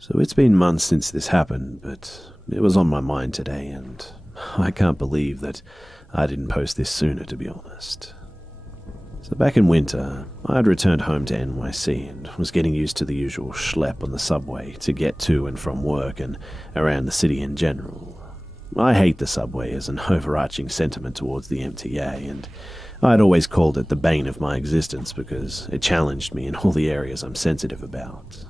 So it's been months since this happened, but it was on my mind today, and I can't believe that I didn't post this sooner, to be honest. So back in winter, I had returned home to NYC and was getting used to the usual schlep on the subway to get to and from work and around the city in general. I hate the subway as an overarching sentiment towards the MTA, and I'd always called it the bane of my existence because it challenged me in all the areas I'm sensitive about.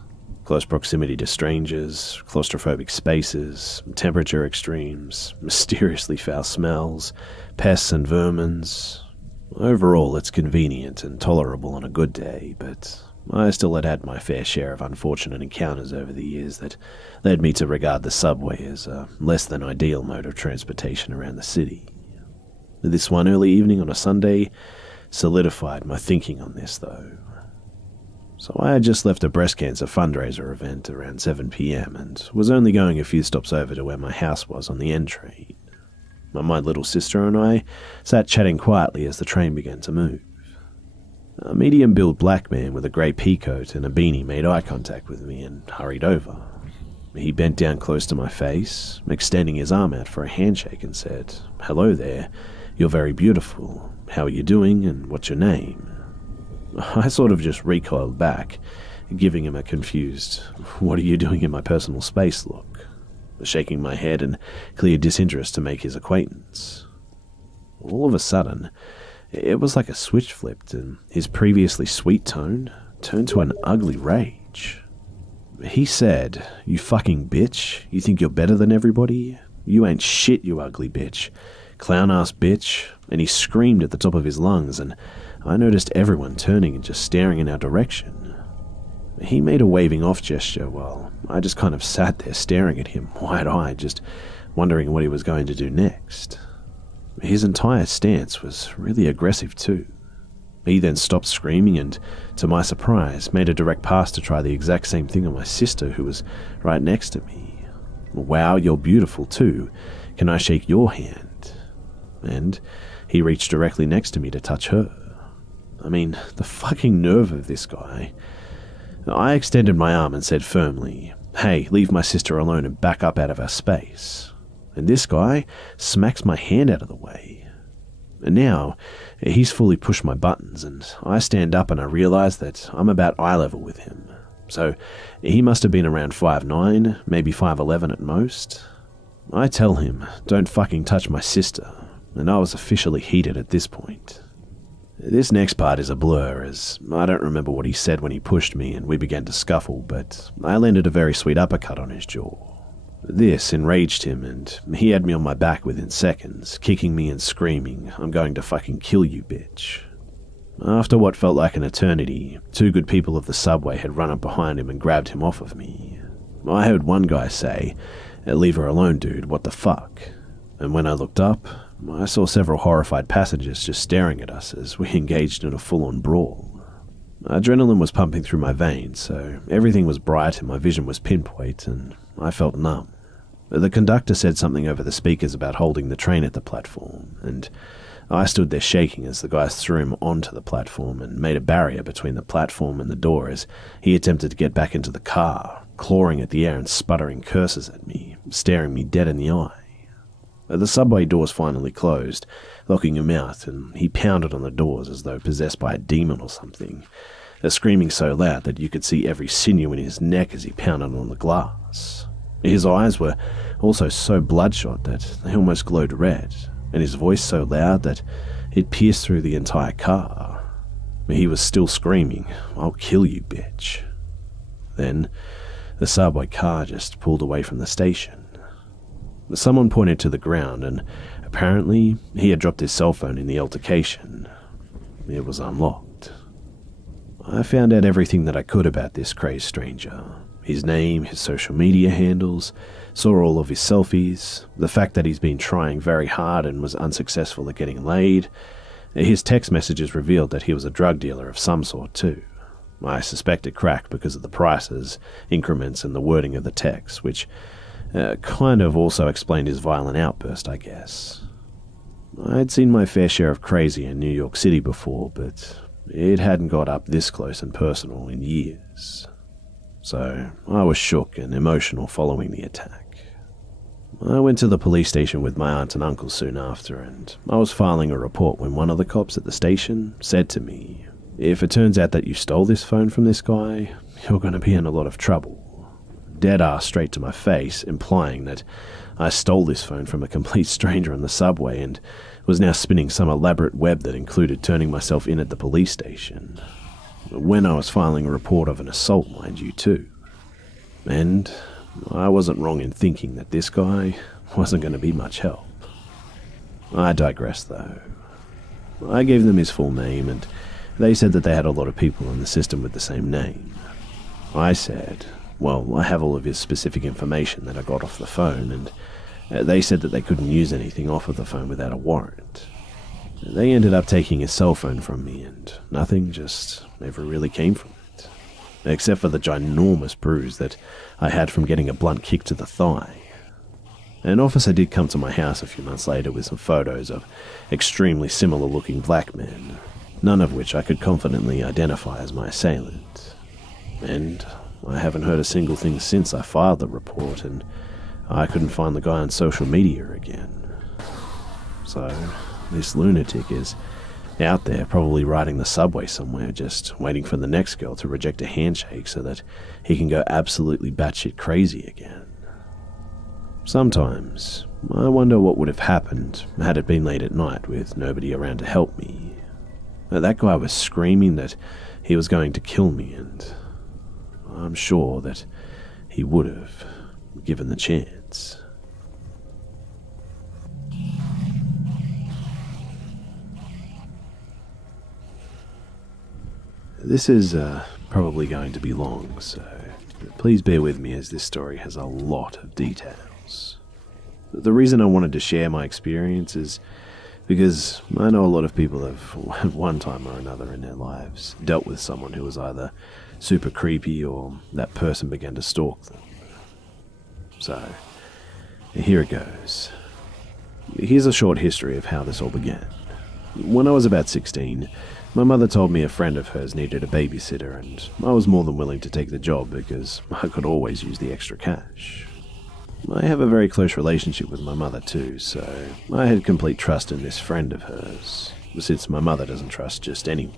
Close proximity to strangers, claustrophobic spaces, temperature extremes, mysteriously foul smells, pests and vermins. Overall, it's convenient and tolerable on a good day, but I still had my fair share of unfortunate encounters over the years that led me to regard the subway as a less than ideal mode of transportation around the city. This one early evening on a Sunday solidified my thinking on this, though. So I had just left a breast cancer fundraiser event around 7 PM and was only going a few stops over to where my house was on the N train. My little sister and I sat chatting quietly as the train began to move. A medium-built black man with a grey peacoat and a beanie made eye contact with me and hurried over. He bent down close to my face, extending his arm out for a handshake and said, "Hello there, you're very beautiful. How are you doing and what's your name?" I sort of just recoiled back, giving him a confused, "What are you doing in my personal space?" look, shaking my head in clear disinterest to make his acquaintance. All of a sudden, it was like a switch flipped and his previously sweet tone turned to an ugly rage. He said, "You fucking bitch, you think you're better than everybody? You ain't shit, you ugly bitch. Clown-ass bitch," and he screamed at the top of his lungs, and I noticed everyone turning and just staring in our direction. He made a waving off gesture while I just kind of sat there staring at him wide-eyed, just wondering what he was going to do next. His entire stance was really aggressive too. He then stopped screaming and, to my surprise, made a direct pass to try the exact same thing on my sister who was right next to me. "Wow, you're beautiful too. Can I shake your hand?" And he reached directly next to me to touch her. I mean, the fucking nerve of this guy. I extended my arm and said firmly, "Hey, leave my sister alone and back up out of our space." And this guy smacks my hand out of the way. And now, he's fully pushed my buttons, and I stand up and I realize that I'm about eye level with him. So, he must have been around 5'9", maybe 5'11" at most. I tell him, "Don't fucking touch my sister," and I was officially heated at this point. This next part is a blur, as I don't remember what he said when he pushed me and we began to scuffle, but I landed a very sweet uppercut on his jaw. This enraged him, and he had me on my back within seconds, kicking me and screaming, "I'm going to fucking kill you, bitch." After what felt like an eternity, two good people of the subway had run up behind him and grabbed him off of me. I heard one guy say, "Leave her alone, dude, what the fuck?" And when I looked up, I saw several horrified passengers just staring at us as we engaged in a full-on brawl. Adrenaline was pumping through my veins, so everything was bright and my vision was pinpoint, and I felt numb. The conductor said something over the speakers about holding the train at the platform, and I stood there shaking as the guys threw him onto the platform and made a barrier between the platform and the door as he attempted to get back into the car, clawing at the air and sputtering curses at me, staring me dead in the eye. The subway doors finally closed, locking him out, and he pounded on the doors as though possessed by a demon or something, screaming so loud that you could see every sinew in his neck as he pounded on the glass. His eyes were also so bloodshot that they almost glowed red, and his voice so loud that it pierced through the entire car. He was still screaming, "I'll kill you, bitch." Then, the subway car just pulled away from the station. Someone pointed to the ground, and apparently he had dropped his cell phone in the altercation. It was unlocked. I found out everything that I could about this crazed stranger. His name, his social media handles, saw all of his selfies, the fact that he's been trying very hard and was unsuccessful at getting laid. His text messages revealed that he was a drug dealer of some sort too. I suspected crack because of the prices, increments, and the wording of the text, which kind of also explained his violent outburst, I guess. I'd seen my fair share of crazy in New York City before, but it hadn't got up this close and personal in years. so I was shook and emotional following the attack. I went to the police station with my aunt and uncle soon after, and I was filing a report when one of the cops at the station said to me, "If it turns out that you stole this phone from this guy, you're going to be in a lot of trouble." Dead ass straight to my face, implying that I stole this phone from a complete stranger on the subway and was now spinning some elaborate web that included turning myself in at the police station, when I was filing a report of an assault, mind you, too. And I wasn't wrong in thinking that this guy wasn't going to be much help. I digress, though. I gave them his full name, and they said that they had a lot of people in the system with the same name. I said, well, I have all of his specific information that I got off the phone, and they said that they couldn't use anything off of the phone without a warrant. They ended up taking his cell phone from me, and nothing just ever really came from it, except for the ginormous bruise that I had from getting a blunt kick to the thigh. An officer did come to my house a few months later with some photos of extremely similar-looking black men, none of which I could confidently identify as my assailant. And I haven't heard a single thing since I filed the report, and I couldn't find the guy on social media again. So this lunatic is out there, probably riding the subway somewhere, just waiting for the next girl to reject a handshake so that he can go absolutely batshit crazy again. Sometimes I wonder what would have happened had it been late at night with nobody around to help me. That guy was screaming that he was going to kill me, and I'm sure that he would have, given the chance. This is probably going to be long, so please bear with me as this story has a lot of details. The reason I wanted to share my experience is because I know a lot of people have, at one time or another in their lives, dealt with someone who was either super creepy or that person began to stalk them. So, here it goes. Here's a short history of how this all began. When I was about 16, my mother told me a friend of hers needed a babysitter, and I was more than willing to take the job because I could always use the extra cash. I have a very close relationship with my mother too, so I had complete trust in this friend of hers, since my mother doesn't trust just anyone.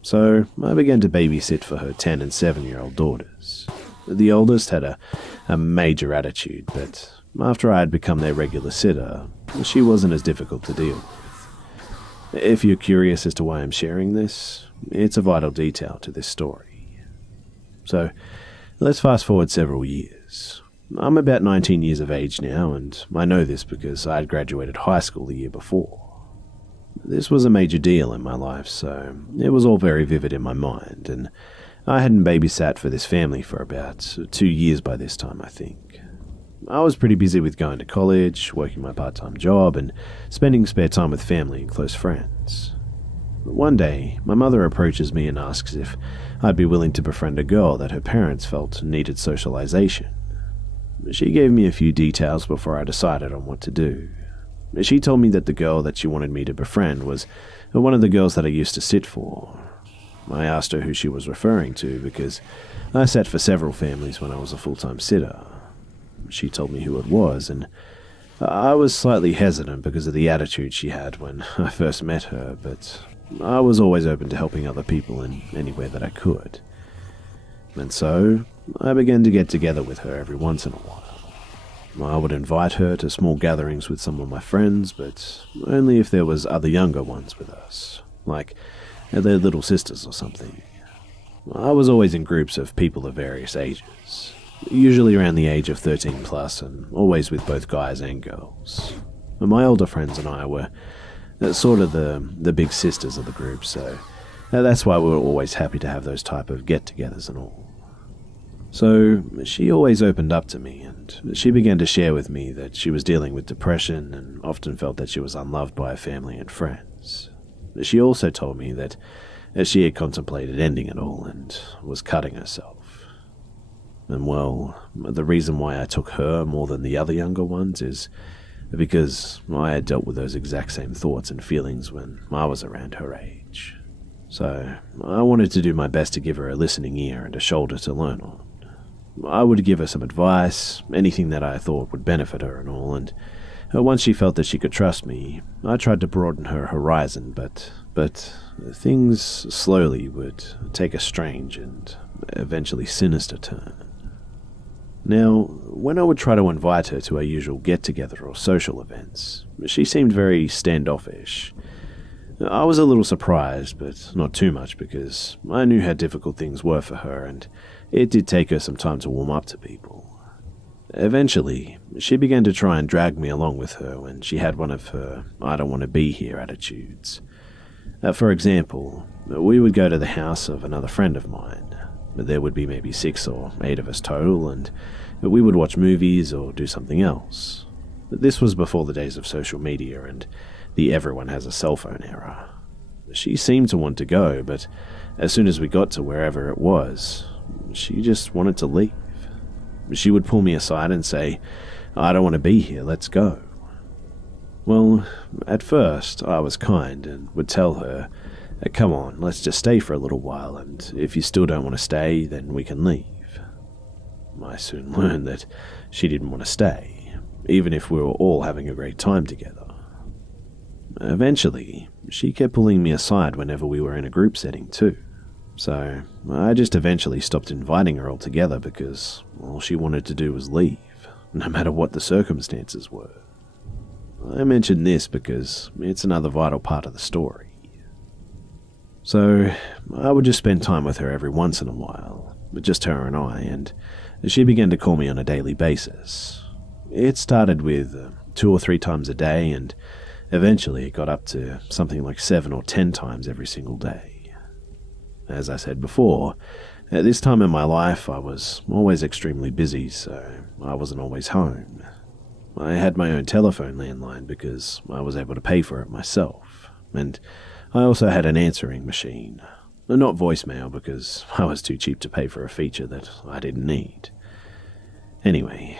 So I began to babysit for her 10 and 7-year-old daughters. The oldest had a major attitude, but after I had become their regular sitter, she wasn't as difficult to deal with. If you're curious as to why I'm sharing this, it's a vital detail to this story. So let's fast forward several years. I'm about 19 years of age now, and I know this because I had graduated high school the year before. This was a major deal in my life, so it was all very vivid in my mind, and I hadn't babysat for this family for about 2 years by this time, I think. I was pretty busy with going to college, working my part-time job, and spending spare time with family and close friends. One day, my mother approaches me and asks if I'd be willing to befriend a girl that her parents felt needed socialization. She gave me a few details before I decided on what to do. She told me that the girl that she wanted me to befriend was one of the girls that I used to sit for. I asked her who she was referring to because I sat for several families when I was a full-time sitter. She told me who it was, and I was slightly hesitant because of the attitude she had when I first met her, but I was always open to helping other people in any way that I could. And so I began to get together with her every once in a while. I would invite her to small gatherings with some of my friends, but only if there was other younger ones with us, like their little sisters or something. I was always in groups of people of various ages, usually around the age of 13 plus, and always with both guys and girls. My older friends and I were sort of the big sisters of the group, so that's why we were always happy to have those type of get-togethers and all. So she always opened up to me, and she began to share with me that she was dealing with depression and often felt that she was unloved by her family and friends. She also told me that she had contemplated ending it all and was cutting herself. And well, the reason why I took her more than the other younger ones is because I had dealt with those exact same thoughts and feelings when I was around her age. So I wanted to do my best to give her a listening ear and a shoulder to learn on. I would give her some advice, anything that I thought would benefit her and all, and once she felt that she could trust me, I tried to broaden her horizon, but things slowly would take a strange and eventually sinister turn. Now, when I would try to invite her to our usual get-together or social events, she seemed very standoffish. I was a little surprised, but not too much because I knew how difficult things were for her, and it did take her some time to warm up to people. Eventually, she began to try and drag me along with her when she had one of her I don't want to be here attitudes. For example, we would go to the house of another friend of mine. There would be maybe 6 or 8 of us total, and we would watch movies or do something else. This was before the days of social media and the everyone has a cell phone era. She seemed to want to go, but as soon as we got to wherever it was, she just wanted to leave. She would pull me aside and say, "I don't want to be here, let's go." Well, at first I was kind and would tell her, "Come on, let's just stay for a little while, and if you still don't want to stay, then we can leave." I soon learned that she didn't want to stay, even if we were all having a great time together. Eventually, she kept pulling me aside whenever we were in a group setting too. So I just eventually stopped inviting her altogether because all she wanted to do was leave, no matter what the circumstances were. I mention this because it's another vital part of the story. So I would just spend time with her every once in a while, just her and I, and she began to call me on a daily basis. It started with 2 or 3 times a day, and eventually it got up to something like 7 or 10 times every single day. As I said before, at this time in my life I was always extremely busy, so I wasn't always home. I had my own telephone landline because I was able to pay for it myself, and I also had an answering machine. Not voicemail because I was too cheap to pay for a feature that I didn't need. Anyway,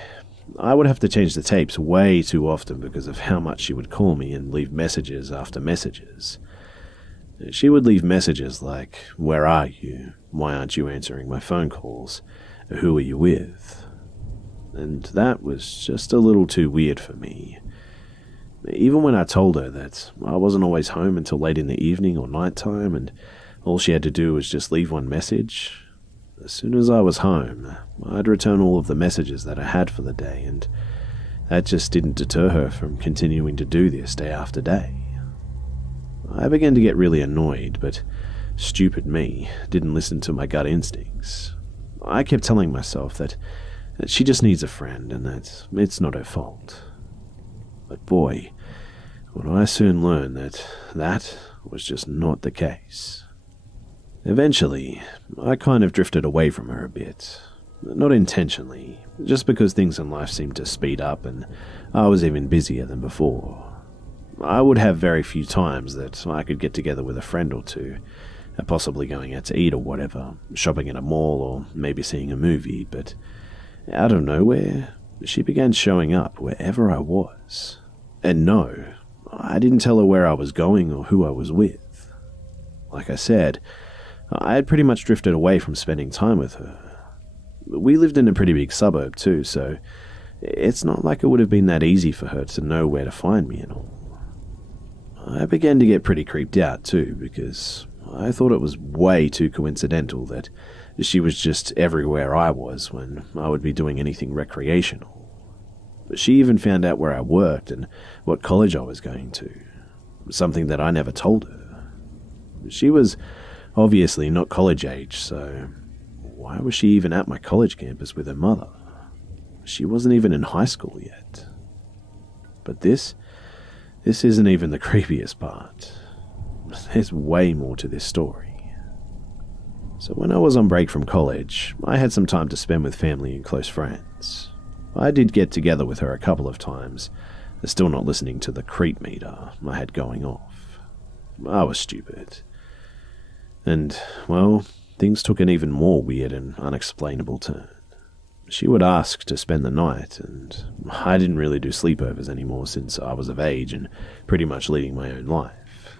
I would have to change the tapes way too often because of how much she would call me and leave messages after messages. She would leave messages like, "Where are you? Why aren't you answering my phone calls? Who are you with?" And that was just a little too weird for me. Even when I told her that I wasn't always home until late in the evening or nighttime and all she had to do was just leave one message, as soon as I was home, I'd return all of the messages that I had for the day, and that just didn't deter her from continuing to do this day after day. I began to get really annoyed, but stupid me didn't listen to my gut instincts. I kept telling myself that she just needs a friend and that it's not her fault. But boy, would I soon learn that that was just not the case. Eventually, I kind of drifted away from her a bit. Not intentionally, just because things in life seemed to speed up and I was even busier than before. I would have very few times that I could get together with a friend or two, possibly going out to eat or whatever, shopping in a mall or maybe seeing a movie, but out of nowhere, she began showing up wherever I was. And no, I didn't tell her where I was going or who I was with. Like I said, I had pretty much drifted away from spending time with her. We lived in a pretty big suburb too, so it's not like it would have been that easy for her to know where to find me and all. I began to get pretty creeped out too, because I thought it was way too coincidental that she was just everywhere I was when I would be doing anything recreational. She even found out where I worked and what college I was going to, something that I never told her. She was obviously not college age, so why was she even at my college campus with her mother? She wasn't even in high school yet. But this isn't even the creepiest part. There's way more to this story. So when I was on break from college, I had some time to spend with family and close friends. I did get together with her a couple of times, still not listening to the creep meter I had going off. I was stupid. And, well, things took an even more weird and unexplainable turn. She would ask to spend the night, and I didn't really do sleepovers anymore since I was of age and pretty much leading my own life.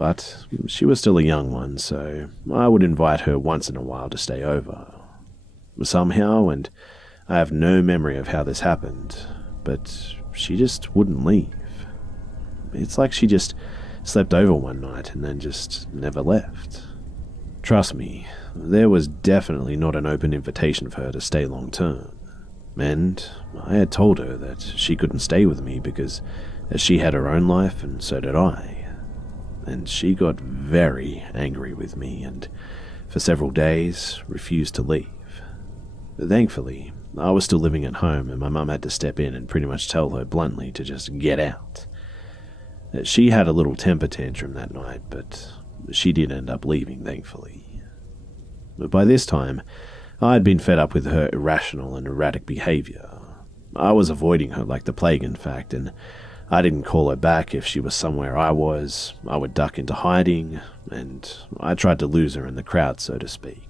But she was still a young one, so I would invite her once in a while to stay over. Somehow, and I have no memory of how this happened, but she just wouldn't leave. It's like she just slept over one night and then just never left. Trust me, there was definitely not an open invitation for her to stay long term. And I had told her that she couldn't stay with me because she had her own life and so did I. And she got very angry with me and for several days refused to leave. Thankfully, I was still living at home and my mum had to step in and pretty much tell her bluntly to just get out. She had a little temper tantrum that night, but she did end up leaving, thankfully. But by this time, I had been fed up with her irrational and erratic behavior. I was avoiding her like the plague, in fact, and I didn't call her back if she was somewhere I was. I would duck into hiding, and I tried to lose her in the crowd, so to speak.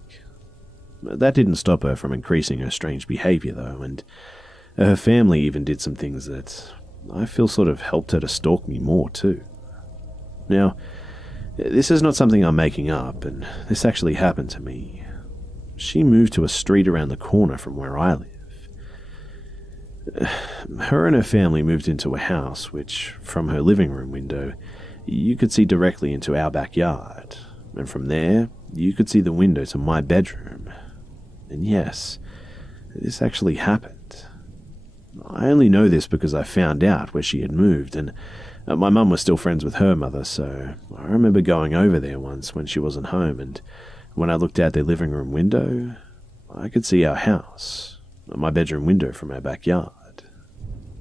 That didn't stop her from increasing her strange behavior, though, and her family even did some things that I feel sort of helped her to stalk me more, too. Now, this is not something I'm making up, and this actually happened to me. She moved to a street around the corner from where I live. Her and her family moved into a house which, from her living room window, you could see directly into our backyard, and from there, you could see the window to my bedroom. And yes, this actually happened. I only know this because I found out where she had moved, and my mum was still friends with her mother, so I remember going over there once when she wasn't home, and when I looked out their living room window, I could see our house, my bedroom window from our backyard.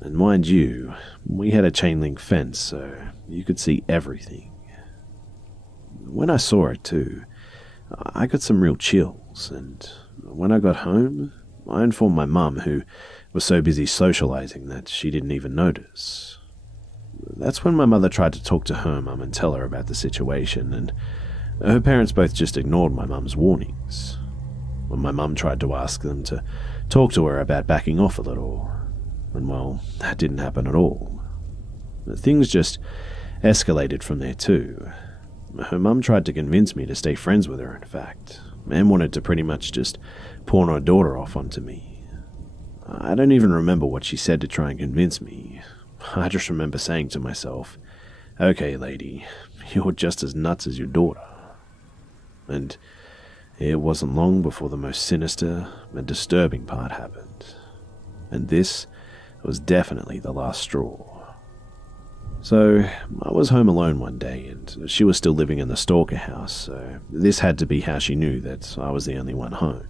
And mind you, we had a chain link fence, so you could see everything. When I saw it too, I got some real chills, and when I got home, I informed my mum, who was so busy socializing that she didn't even notice. That's when my mother tried to talk to her mum and tell her about the situation, and her parents both just ignored my mum's warnings. When my mum tried to ask them to talk to her about backing off a little, and well, that didn't happen at all. Things just escalated from there too. Her mum tried to convince me to stay friends with her, in fact, and wanted to pretty much just pawn her daughter off onto me. I don't even remember what she said to try and convince me. I just remember saying to myself, "Okay, lady, you're just as nuts as your daughter." And it wasn't long before the most sinister and disturbing part happened. And this was definitely the last straw. So, I was home alone one day, and she was still living in the stalker house, so this had to be how she knew that I was the only one home.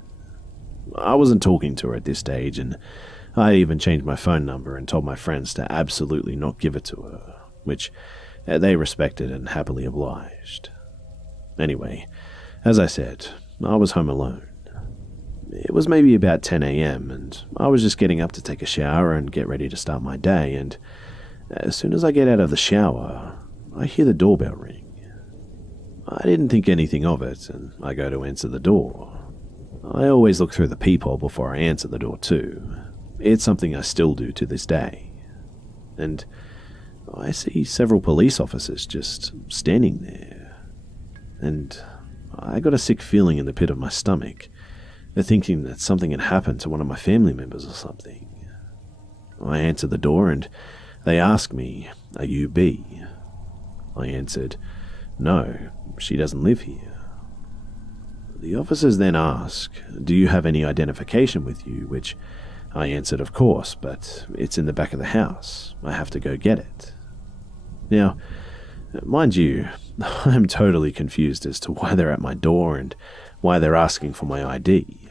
I wasn't talking to her at this stage, and I even changed my phone number and told my friends to absolutely not give it to her, which they respected and happily obliged. Anyway, as I said, I was home alone. It was maybe about 10 a.m, and I was just getting up to take a shower and get ready to start my day, and as soon as I get out of the shower, I hear the doorbell ring. I didn't think anything of it, and I go to answer the door. I always look through the peephole before I answer the door too. It's something I still do to this day. And I see several police officers just standing there. And I got a sick feeling in the pit of my stomach, thinking that something had happened to one of my family members or something. I answer the door and they ask me, "Are you B?" I answered, "No, she doesn't live here." The officers then ask, "Do you have any identification with you?" Which I answered, "Of course, but it's in the back of the house. I have to go get it." Now, mind you, I'm totally confused as to why they're at my door and why they're asking for my ID.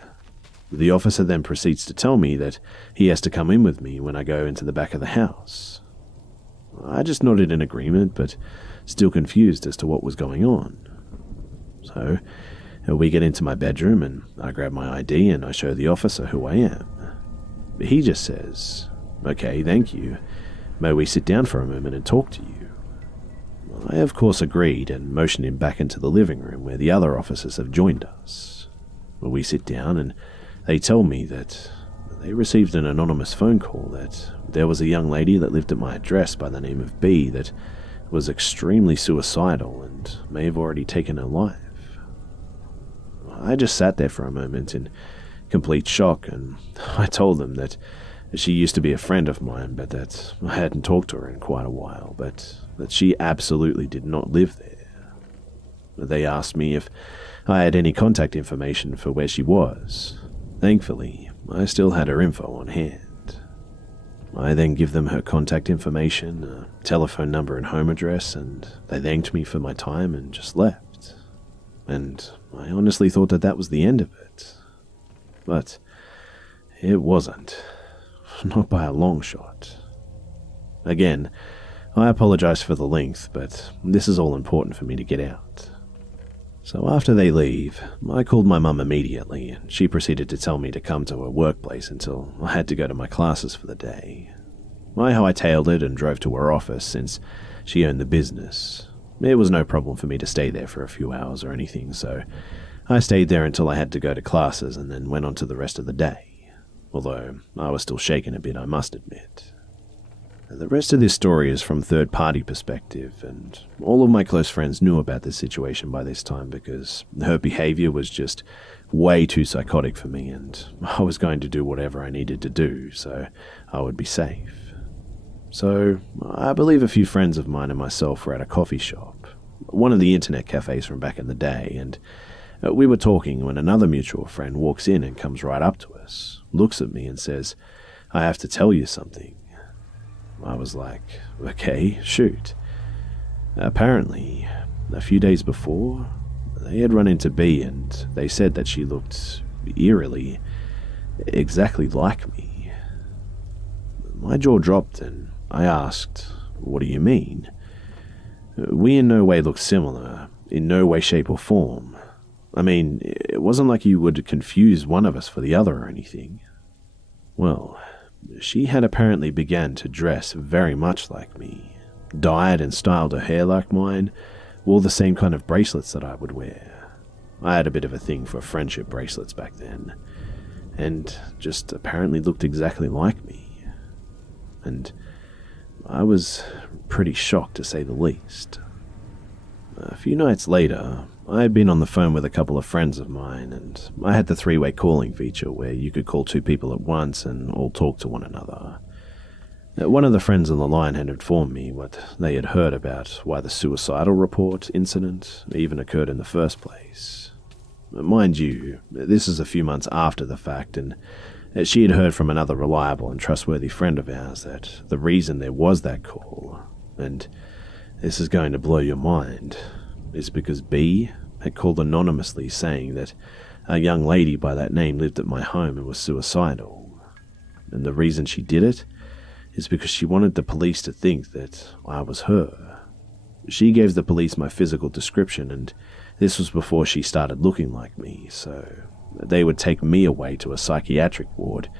The officer then proceeds to tell me that he has to come in with me when I go into the back of the house. I just nodded in agreement, but still confused as to what was going on. So, we get into my bedroom and I grab my ID and I show the officer who I am. He just says, "Okay, thank you. May we sit down for a moment and talk to you?" I of course agreed and motioned him back into the living room where the other officers have joined us. We sit down and they tell me that they received an anonymous phone call that there was a young lady that lived at my address by the name of B that was extremely suicidal and may have already taken her life. I just sat there for a moment in complete shock, and I told them that she used to be a friend of mine, but that I hadn't talked to her in quite a while, but that she absolutely did not live there. They asked me if I had any contact information for where she was. Thankfully, I still had her info on hand. I then give them her contact information, a telephone number and home address, and they thanked me for my time and just left. And I honestly thought that was the end of it. But it wasn't. Not by a long shot. Again, I apologize for the length, but this is all important for me to get out. So after they leave, I called my mum immediately, and she proceeded to tell me to come to her workplace until I had to go to my classes for the day. I hightailed it and drove to her office since she owned the business. It was no problem for me to stay there for a few hours or anything, so I stayed there until I had to go to classes and then went on to the rest of the day. Although I was still shaken a bit, I must admit. The rest of this story is from third-party perspective, and all of my close friends knew about this situation by this time because her behavior was just way too psychotic for me, and I was going to do whatever I needed to do so I would be safe. So I believe a few friends of mine and myself were at a coffee shop, one of the internet cafes from back in the day, and we were talking when another mutual friend walks in and comes right up to us, looks at me and says, "I have to tell you something." I was like, "Okay, shoot." Apparently, a few days before, they had run into B and they said that she looked eerily exactly like me. My jaw dropped and I asked, "What do you mean?" We in no way looked similar, in no way, shape or form. I mean, it wasn't like you would confuse one of us for the other or anything. Well, she had apparently began to dress very much like me, dyed and styled her hair like mine, wore the same kind of bracelets that I would wear. I had a bit of a thing for friendship bracelets back then, and just apparently looked exactly like me. And I was pretty shocked, to say the least. A few nights later, I had been on the phone with a couple of friends of mine, and I had the three-way calling feature where you could call two people at once and all talk to one another. One of the friends on the line had informed me what they had heard about why the suicidal report incident even occurred in the first place. Mind you, this is a few months after the fact, and she had heard from another reliable and trustworthy friend of ours that the reason there was that call, and this is going to blow your mind, is because B had called anonymously saying that a young lady by that name lived at my home and was suicidal. And the reason she did it is because she wanted the police to think that I was her. She gave the police my physical description, and this was before she started looking like me, so they would take me away to a psychiatric ward,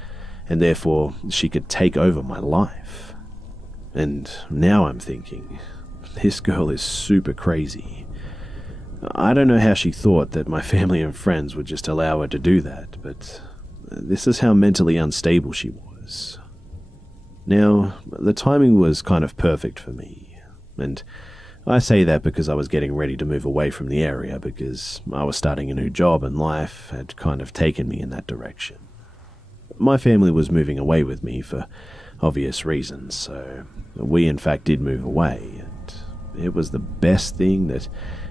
and therefore she could take over my life. And now I'm thinking, this girl is super crazy. I don't know how she thought that my family and friends would just allow her to do that, but this is how mentally unstable she was. Now, the timing was kind of perfect for me, and I say that because I was getting ready to move away from the area because I was starting a new job and life had kind of taken me in that direction. My family was moving away with me for obvious reasons, so we in fact did move away, and it was the best thing that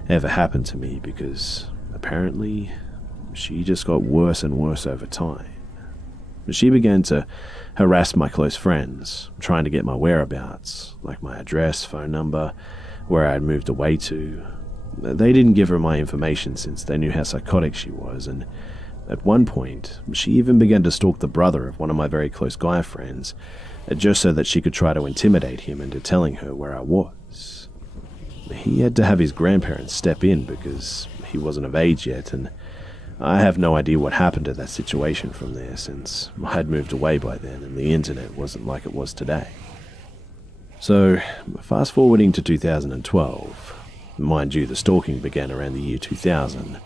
ever happened to me because apparently she just got worse and worse over time. She began to harass my close friends, trying to get my whereabouts, like my address, phone number, where I had moved away to. They didn't give her my information since they knew how psychotic she was, and at one point, she even began to stalk the brother of one of my very close guy friends, just so that she could try to intimidate him into telling her where I was. He had to have his grandparents step in because he wasn't of age yet, and I have no idea what happened to that situation from there since I had moved away by then and the internet wasn't like it was today. So, fast forwarding to 2012, mind you, the stalking began around the year 2000.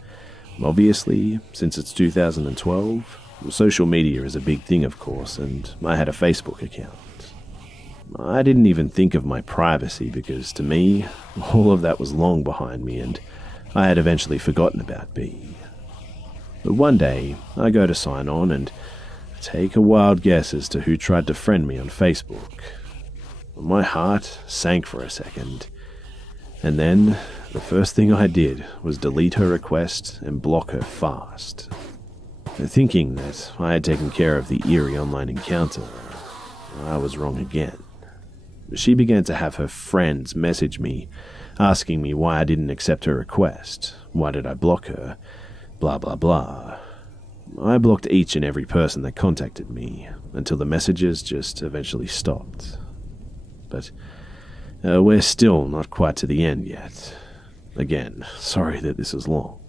Obviously, since it's 2012, social media is a big thing of course, and I had a Facebook account. I didn't even think of my privacy because to me, all of that was long behind me and I had eventually forgotten about B. But one day, I go to sign on and take a wild guess as to who tried to friend me on Facebook. My heart sank for a second, and then the first thing I did was delete her request and block her fast. Thinking that I had taken care of the eerie online encounter, I was wrong again. She began to have her friends message me, asking me why I didn't accept her request, why did I block her, blah blah blah. I blocked each and every person that contacted me, until the messages just eventually stopped. But we're still not quite to the end yet. Again, sorry that this is long.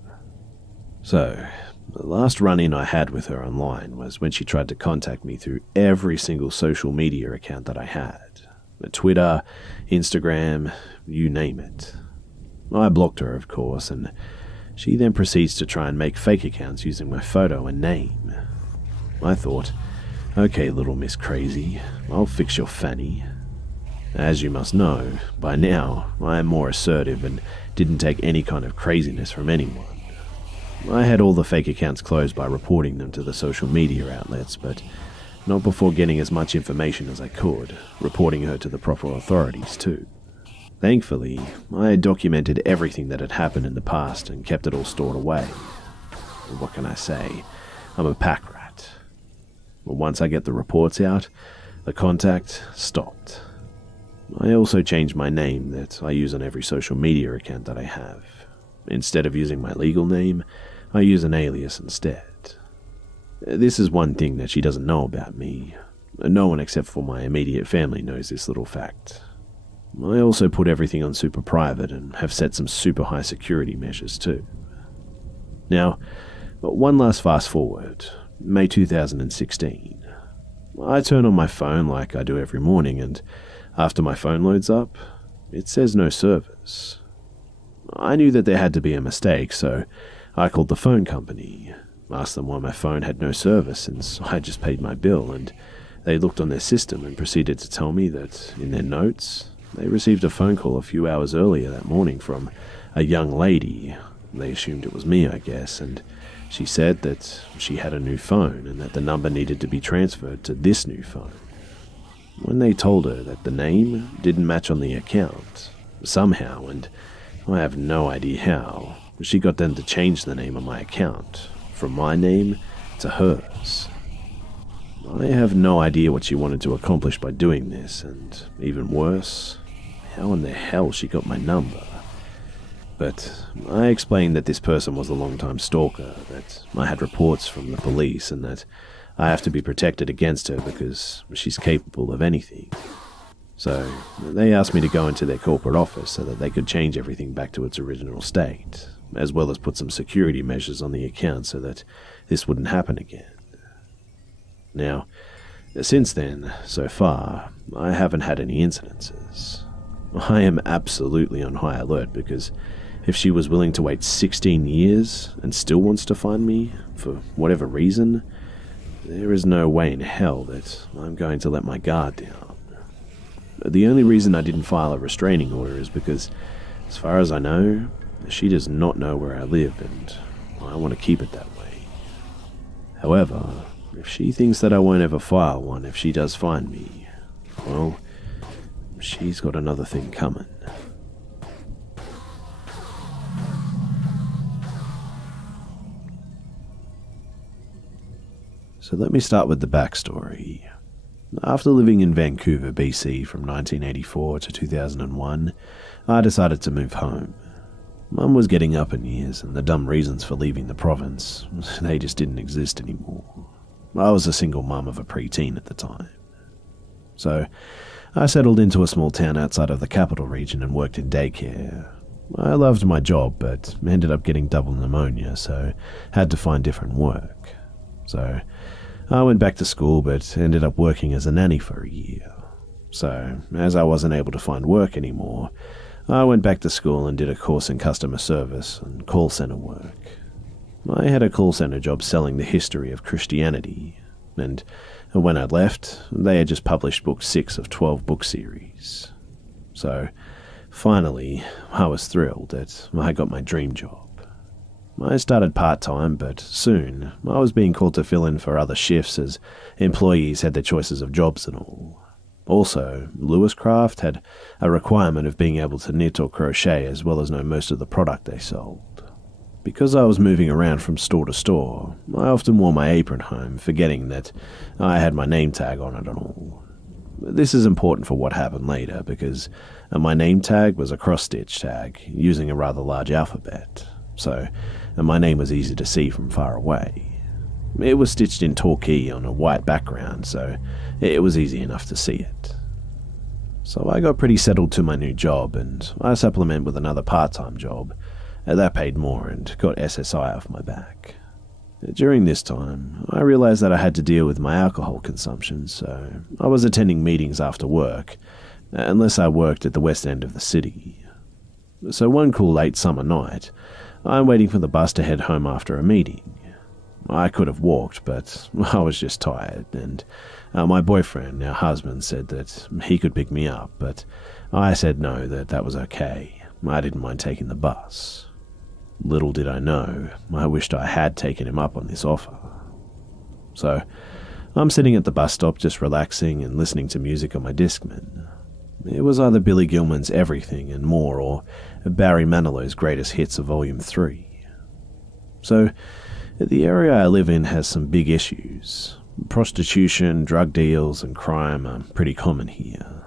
So, the last run-in I had with her online was when she tried to contact me through every single social media account that I had. Twitter, Instagram, you name it. I blocked her, of course, and she then proceeds to try and make fake accounts using my photo and name. I thought, okay, little Miss Crazy, I'll fix your fanny. As you must know, by now, I am more assertive and didn't take any kind of craziness from anyone. I had all the fake accounts closed by reporting them to the social media outlets, but not before getting as much information as I could, reporting her to the proper authorities too. Thankfully, I had documented everything that had happened in the past and kept it all stored away. What can I say? I'm a pack rat. But once I get the reports out, the contact stopped. I also changed my name that I use on every social media account that I have. Instead of using my legal name, I use an alias instead. This is one thing that she doesn't know about me. No one except for my immediate family knows this little fact. I also put everything on super private and have set some super high security measures too. Now, one last fast forward, May 2016. I turn on my phone like I do every morning, and after my phone loads up, it says no service. I knew that there had to be a mistake, so I called the phone company, asked them why my phone had no service since I had just paid my bill, and they looked on their system and proceeded to tell me that in their notes, they received a phone call a few hours earlier that morning from a young lady. They assumed it was me, I guess, and she said that she had a new phone and that the number needed to be transferred to this new phone. When they told her that the name didn't match on the account, somehow, and I have no idea how, she got them to change the name on my account, from my name to hers. I have no idea what she wanted to accomplish by doing this, and even worse, how in the hell she got my number. But I explained that this person was a long-time stalker, that I had reports from the police, and that I have to be protected against her because she's capable of anything. So they asked me to go into their corporate office so that they could change everything back to its original state, as well as put some security measures on the account so that this wouldn't happen again. Now, since then, so far, I haven't had any incidences. I am absolutely on high alert because if she was willing to wait 16 years and still wants to find me, for whatever reason, there is no way in hell that I'm going to let my guard down. The only reason I didn't file a restraining order is because, as far as I know, she does not know where I live, and I want to keep it that way. However, if she thinks that I won't ever file one if she does find me, well, she's got another thing coming. So let me start with the backstory. After living in Vancouver, BC from 1984 to 2001, I decided to move home. Mum was getting up in years, and the dumb reasons for leaving the province, they just didn't exist anymore. I was a single mum of a preteen at the time. So, I settled into a small town outside of the capital region and worked in daycare. I loved my job, but ended up getting double pneumonia, so had to find different work. So, I went back to school, but ended up working as a nanny for a year. So, as I wasn't able to find work anymore, I went back to school and did a course in customer service and call center work. I had a call center job selling the history of Christianity, and When I'd left, they had just published book 6 of 12 book series. So, finally, I was thrilled that I got my dream job. I started part-time, but soon I was being called to fill in for other shifts as employees had their choices of jobs and all. Also, Lewis Craft had a requirement of being able to knit or crochet as well as know most of the product they sold. Because I was moving around from store to store, I often wore my apron home, forgetting that I had my name tag on it and all. This is important for what happened later, because my name tag was a cross-stitch tag, using a rather large alphabet, so my name was easy to see from far away. It was stitched in Torquay on a white background, so it was easy enough to see it. So I got pretty settled to my new job, and I supplement with another part-time job. That paid more and got SSI off my back. During this time, I realized that I had to deal with my alcohol consumption, so I was attending meetings after work, unless I worked at the west end of the city. So one cool late summer night, I'm waiting for the bus to head home after a meeting. I could have walked, but I was just tired, and my boyfriend, now husband, said that he could pick me up, but I said no, that was okay. I didn't mind taking the bus. Little did I know, I wished I had taken him up on this offer. So, I'm sitting at the bus stop just relaxing and listening to music on my Discman. It was either Billy Gilman's Everything and More or Barry Manilow's Greatest Hits of Volume 3. So, the area I live in has some big issues. Prostitution, drug deals, and crime are pretty common here.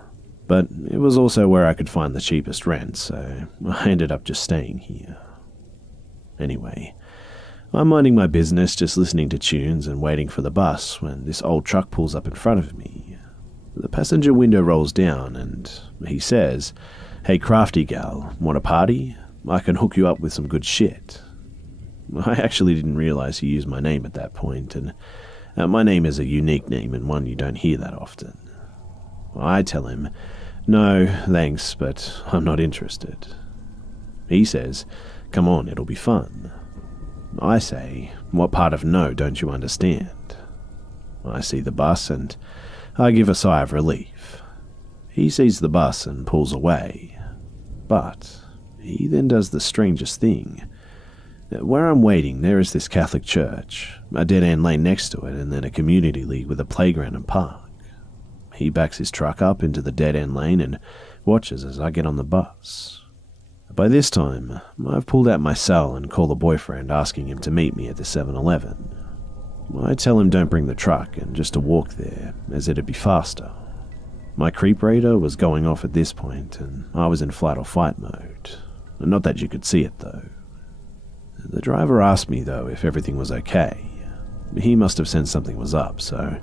But it was also where I could find the cheapest rent, so I ended up just staying here. Anyway, I'm minding my business, just listening to tunes and waiting for the bus when this old truck pulls up in front of me. The passenger window rolls down and he says, "Hey crafty gal, want a party? I can hook you up with some good shit." I actually didn't realize he used my name at that point, and my name is a unique name and one you don't hear that often. I tell him, "No, thanks, but I'm not interested." He says, "Come on, it'll be fun." I say, "What part of no don't you understand?" I see the bus and I give a sigh of relief. He sees the bus and pulls away. But he then does the strangest thing. Where I'm waiting, there is this Catholic church, a dead-end lane next to it, and then a community league with a playground and park. He backs his truck up into the dead-end lane and watches as I get on the bus. By this time, I've pulled out my cell and call the boyfriend asking him to meet me at the 7-Eleven. I tell him don't bring the truck and just to walk there, as it'd be faster. My creep radar was going off at this point, and I was in flight or fight mode. Not that you could see it, though. The driver asked me, though, if everything was okay. He must have sensed something was up, so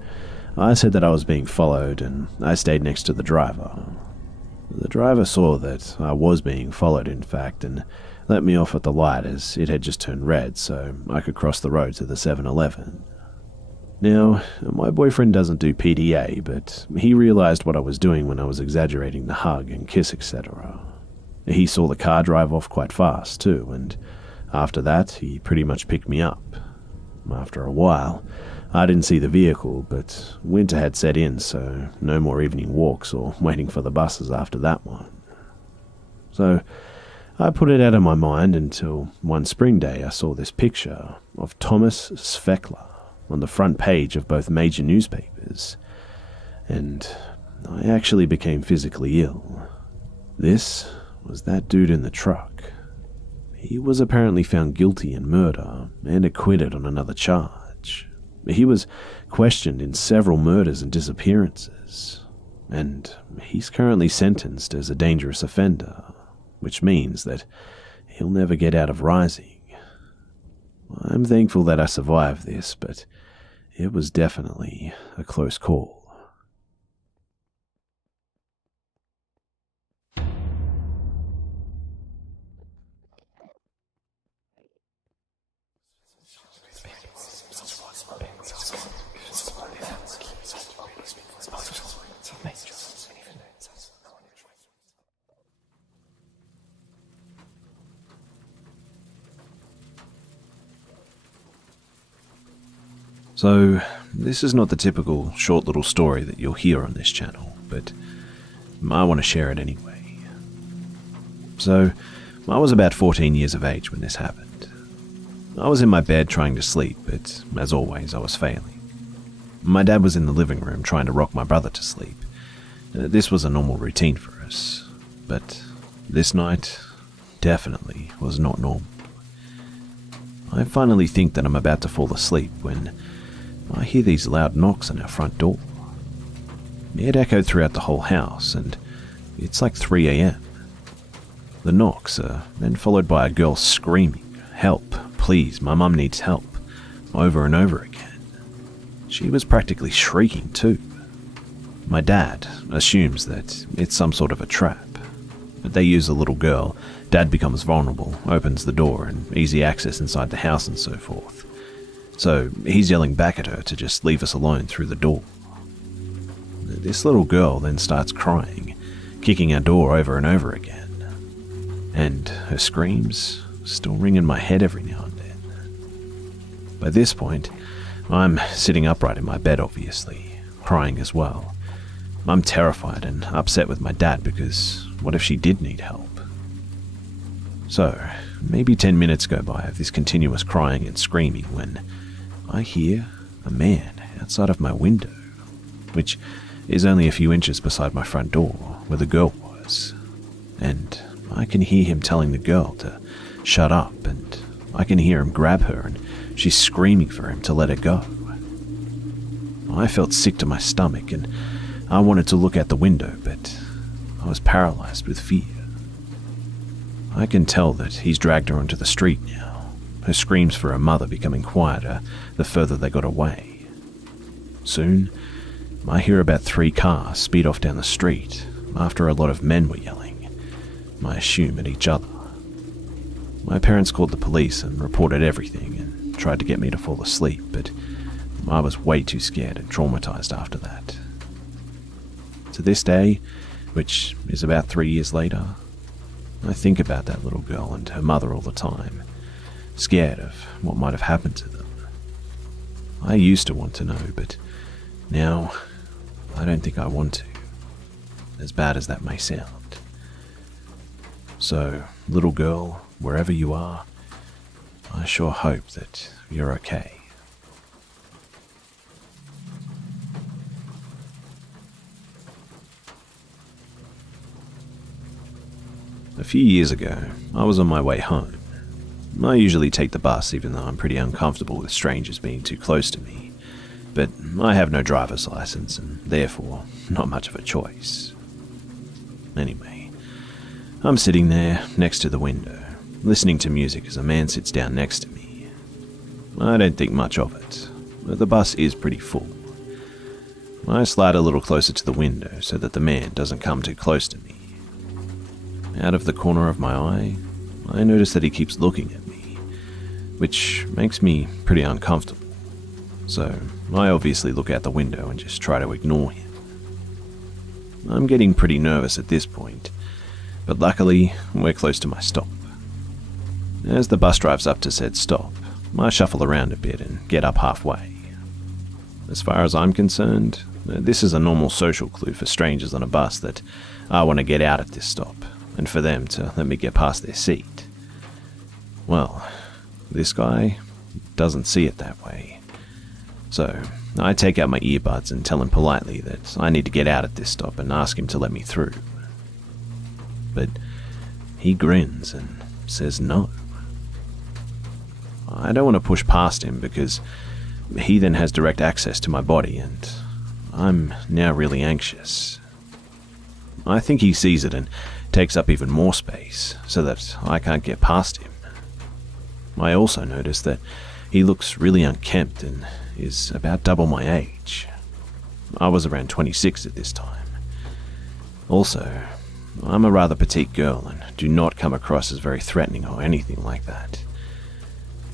I said that I was being followed, and I stayed next to the driver. The driver saw that I was being followed, in fact, and let me off at the light as it had just turned red so I could cross the road to the 7-Eleven. Now, my boyfriend doesn't do PDA, but he realized what I was doing when I was exaggerating the hug and kiss, etc. He saw the car drive off quite fast, too, and after that, he pretty much picked me up. After a while, I didn't see the vehicle, but winter had set in, so no more evening walks or waiting for the buses after that one. So I put it out of my mind until one spring day I saw this picture of Thomas Svekler on the front page of both major newspapers, and I actually became physically ill. This was that dude in the truck. He was apparently found guilty in murder and acquitted on another charge. He was questioned in several murders and disappearances, and he's currently sentenced as a dangerous offender, which means that he'll never get out of rising. I'm thankful that I survived this, but it was definitely a close call. So, this is not the typical short little story that you'll hear on this channel, but I want to share it anyway. So, I was about 14 years of age when this happened. I was in my bed trying to sleep, but as always, I was failing. My dad was in the living room trying to rock my brother to sleep. This was a normal routine for us, but this night definitely was not normal. I finally think that I'm about to fall asleep when I hear these loud knocks on our front door. It echoed throughout the whole house, and it's like 3 a.m. The knocks are then followed by a girl screaming, "Help, please, my mum needs help," over and over again. She was practically shrieking too. My dad assumes that it's some sort of a trap. But they use a little girl, Dad becomes vulnerable, opens the door, and easy access inside the house and so forth. So he's yelling back at her to just leave us alone through the door. This little girl then starts crying, kicking our door over and over again. And her screams still ring in my head every now and then. By this point, I'm sitting upright in my bed obviously, crying as well. I'm terrified and upset with my dad because what if she did need help? So, maybe 10 minutes go by of this continuous crying and screaming when I hear a man outside of my window, which is only a few inches beside my front door where the girl was. And I can hear him telling the girl to shut up, and I can hear him grab her and she's screaming for him to let her go. I felt sick to my stomach and I wanted to look out the window, but I was paralyzed with fear. I can tell that he's dragged her onto the street now, her screams for her mother becoming quieter the further they got away. Soon, I hear about 3 cars speed off down the street after a lot of men were yelling, I assume at each other. My parents called the police and reported everything and tried to get me to fall asleep, but I was way too scared and traumatized after that. To this day, which is about 3 years later, I think about that little girl and her mother all the time, scared of what might have happened to them. I used to want to know, but now I don't think I want to, as bad as that may sound. So, little girl, wherever you are, I sure hope that you're okay. A few years ago, I was on my way home. I usually take the bus even though I'm pretty uncomfortable with strangers being too close to me, but I have no driver's license and therefore not much of a choice. Anyway, I'm sitting there next to the window, listening to music as a man sits down next to me. I don't think much of it, but the bus is pretty full. I slide a little closer to the window so that the man doesn't come too close to me. Out of the corner of my eye, I notice that he keeps looking at me, which makes me pretty uncomfortable. So I obviously look out the window and just try to ignore him. I'm getting pretty nervous at this point, but luckily we're close to my stop. As the bus drives up to said stop, I shuffle around a bit and get up halfway. As far as I'm concerned, this is a normal social clue for strangers on a bus that I want to get out at this stop, and for them to let me get past their seat. Well, this guy doesn't see it that way. So I take out my earbuds and tell him politely that I need to get out at this stop and ask him to let me through. But he grins and says no. I don't want to push past him because he then has direct access to my body and I'm now really anxious. I think he sees it and takes up even more space so that I can't get past him. I also notice that he looks really unkempt and is about double my age. I was around 26 at this time. Also, I'm a rather petite girl and do not come across as very threatening or anything like that.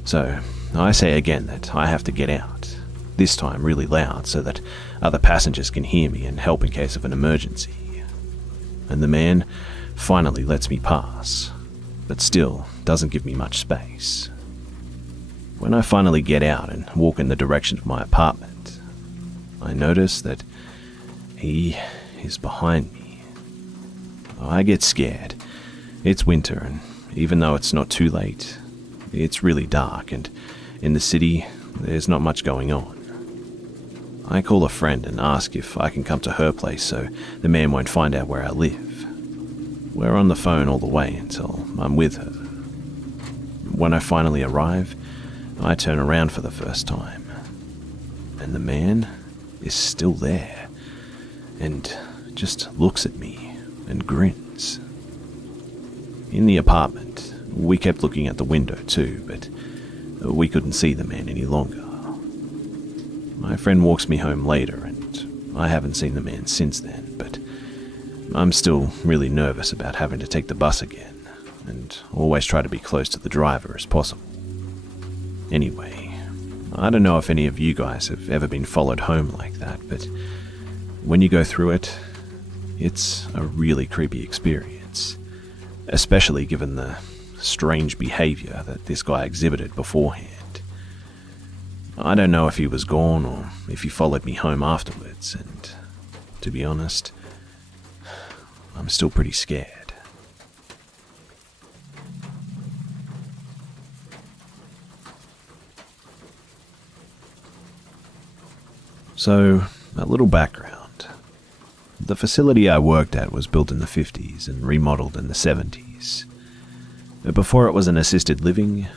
So, I say again that I have to get out, this time really loud so that other passengers can hear me and help in case of an emergency. And the man finally lets me pass, but still doesn't give me much space. When I finally get out and walk in the direction of my apartment, I notice that he is behind me. I get scared. It's winter, and even though it's not too late, it's really dark, and in the city, there's not much going on. I call a friend and ask if I can come to her place so the man won't find out where I live. We're on the phone all the way until I'm with her. When I finally arrive, I turn around for the first time, and the man is still there, and just looks at me and grins. In the apartment, we kept looking at the window too, but we couldn't see the man any longer. My friend walks me home later, and I haven't seen the man since then, but I'm still really nervous about having to take the bus again, and always try to be close to the driver as possible. Anyway, I don't know if any of you guys have ever been followed home like that, but when you go through it, it's a really creepy experience, especially given the strange behavior that this guy exhibited beforehand. I don't know if he was gone or if he followed me home afterwards, and to be honest, I'm still pretty scared. So, a little background. The facility I worked at was built in the 50s and remodeled in the 70s. Before it was an assisted living,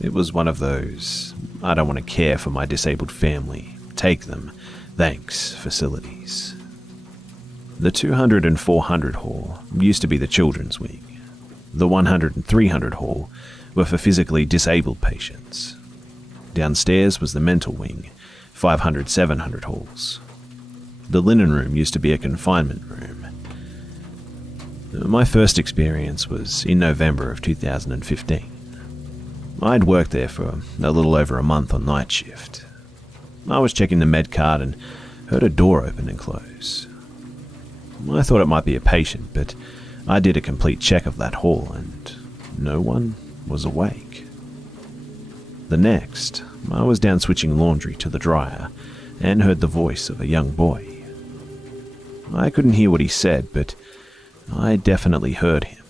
it was one of those, I don't want to care for my disabled family, take them, thanks, facilities. The 200 and 400 hall used to be the children's wing. The 100 and 300 hall were for physically disabled patients. Downstairs was the mental wing, 500, 700 halls. The linen room used to be a confinement room. My first experience was in November of 2015. I'd worked there for a little over a month on night shift. I was checking the med card and heard a door open and close. I thought it might be a patient, but I did a complete check of that hall and no one was awake. The next, I was down switching laundry to the dryer and heard the voice of a young boy. I couldn't hear what he said, but I definitely heard him.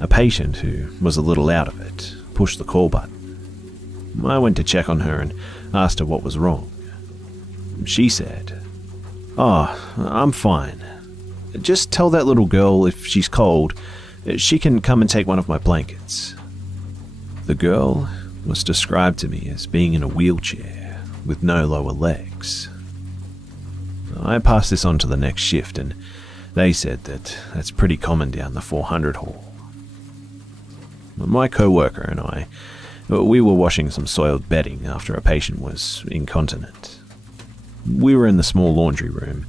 A patient who was a little out of it pushed the call button. I went to check on her and asked her what was wrong. She said, "Oh, I'm fine. Just tell that little girl if she's cold, she can come and take one of my blankets." The girl was described to me as being in a wheelchair with no lower legs. I passed this on to the next shift, and they said that that's pretty common down the 400 hall. My co-worker and I, we were washing some soiled bedding after a patient was incontinent. We were in the small laundry room,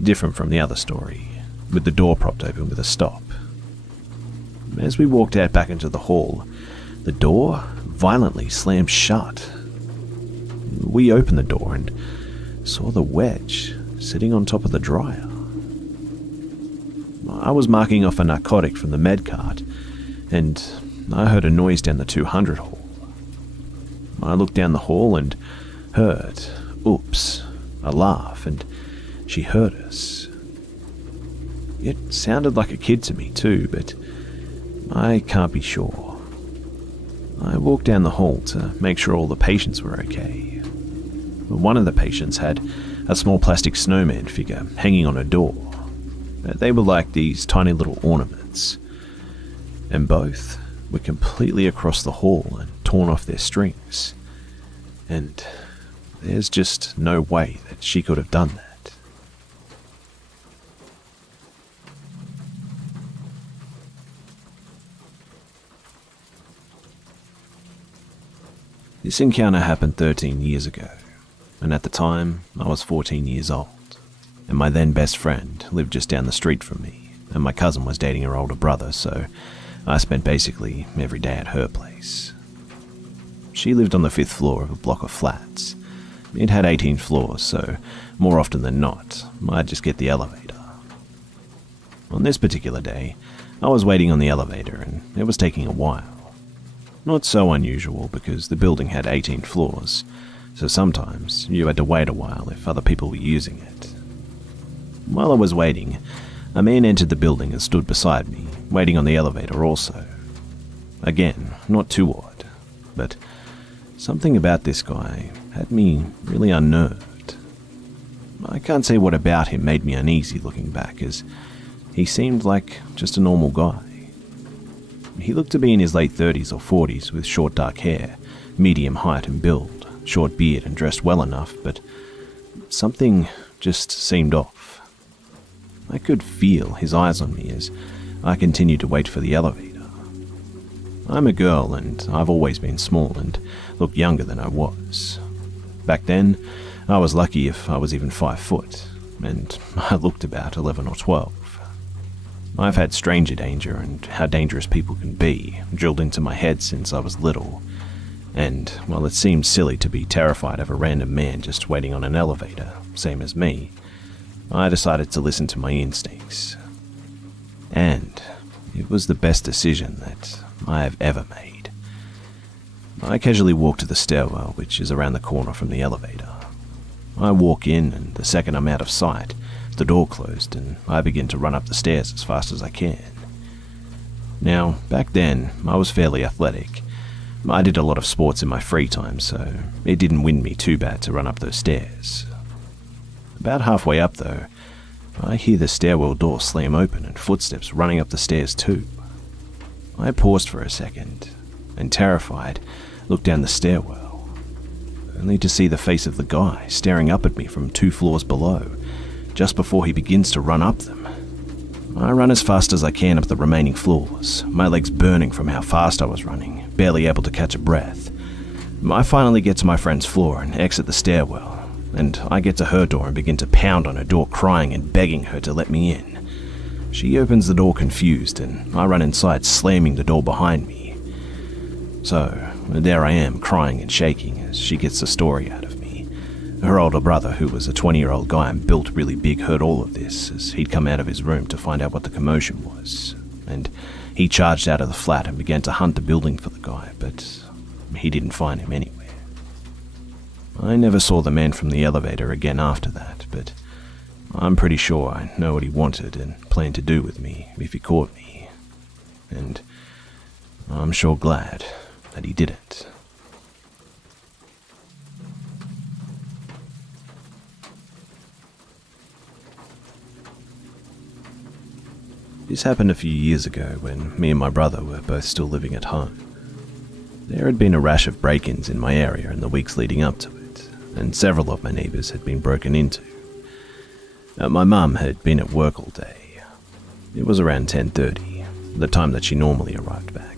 different from the other story, with the door propped open with a stop. As we walked out back into the hall, the door violently slammed shut. We opened the door and saw the wedge sitting on top of the dryer. I was marking off a narcotic from the med cart, and I heard a noise down the 200 hall. I looked down the hall and heard, oops, a laugh, and she heard us. It sounded like a kid to me too, but I can't be sure. I walked down the hall to make sure all the patients were okay. One of the patients had a small plastic snowman figure hanging on a door. They were like these tiny little ornaments, and both were completely across the hall and torn off their strings, and there's just no way that she could have done that. This encounter happened 13 years ago, and at the time I was 14 years old, and my then best friend lived just down the street from me, and my cousin was dating her older brother, so I spent basically every day at her place. She lived on the 5th floor of a block of flats. It had 18 floors, so more often than not, I'd just get the elevator. On this particular day, I was waiting on the elevator and it was taking a while. Not so unusual because the building had 18 floors, so sometimes you had to wait a while if other people were using it. While I was waiting, a man entered the building and stood beside me, waiting on the elevator also. Again, not too odd, but something about this guy had me really unnerved. I can't say what about him made me uneasy looking back, as he seemed like just a normal guy. He looked to be in his late 30s or 40s with short dark hair, medium height and build, short beard and dressed well enough, but something just seemed off. I could feel his eyes on me as I continued to wait for the elevator. I'm a girl and I've always been small and looked younger than I was. Back then, I was lucky if I was even 5 foot, and I looked about 11 or 12. I've had stranger danger and how dangerous people can be drilled into my head since I was little, and while it seemed silly to be terrified of a random man just waiting on an elevator, same as me, I decided to listen to my instincts. And it was the best decision that I have ever made. I casually walk to the stairwell, which is around the corner from the elevator. I walk in, and the second I'm out of sight, the door closed, and I begin to run up the stairs as fast as I can. Now, back then, I was fairly athletic. I did a lot of sports in my free time, so it didn't wind me too bad to run up those stairs. About halfway up, though, I hear the stairwell door slam open and footsteps running up the stairs too. I paused for a second, and terrified, looked down the stairwell, only to see the face of the guy staring up at me from 2 floors below, just before he begins to run up them. I run as fast as I can up the remaining floors, my legs burning from how fast I was running, barely able to catch a breath. I finally get to my friend's floor and exit the stairwell, and I get to her door and begin to pound on her door, crying and begging her to let me in. She opens the door confused, and I run inside, slamming the door behind me. So, there I am, crying and shaking as she gets the story out of me. Her older brother, who was a 20-year-old guy and built really big, heard all of this as he'd come out of his room to find out what the commotion was, and he charged out of the flat and began to hunt the building for the guy, but he didn't find him anywhere. I never saw the man from the elevator again after that, but I'm pretty sure I know what he wanted and planned to do with me if he caught me, and I'm sure glad that he didn't. This happened a few years ago when me and my brother were both still living at home. There had been a rash of break-ins in my area in the weeks leading up to it, and several of my neighbours had been broken into. My mum had been at work all day. It was around 10:30, the time that she normally arrived back.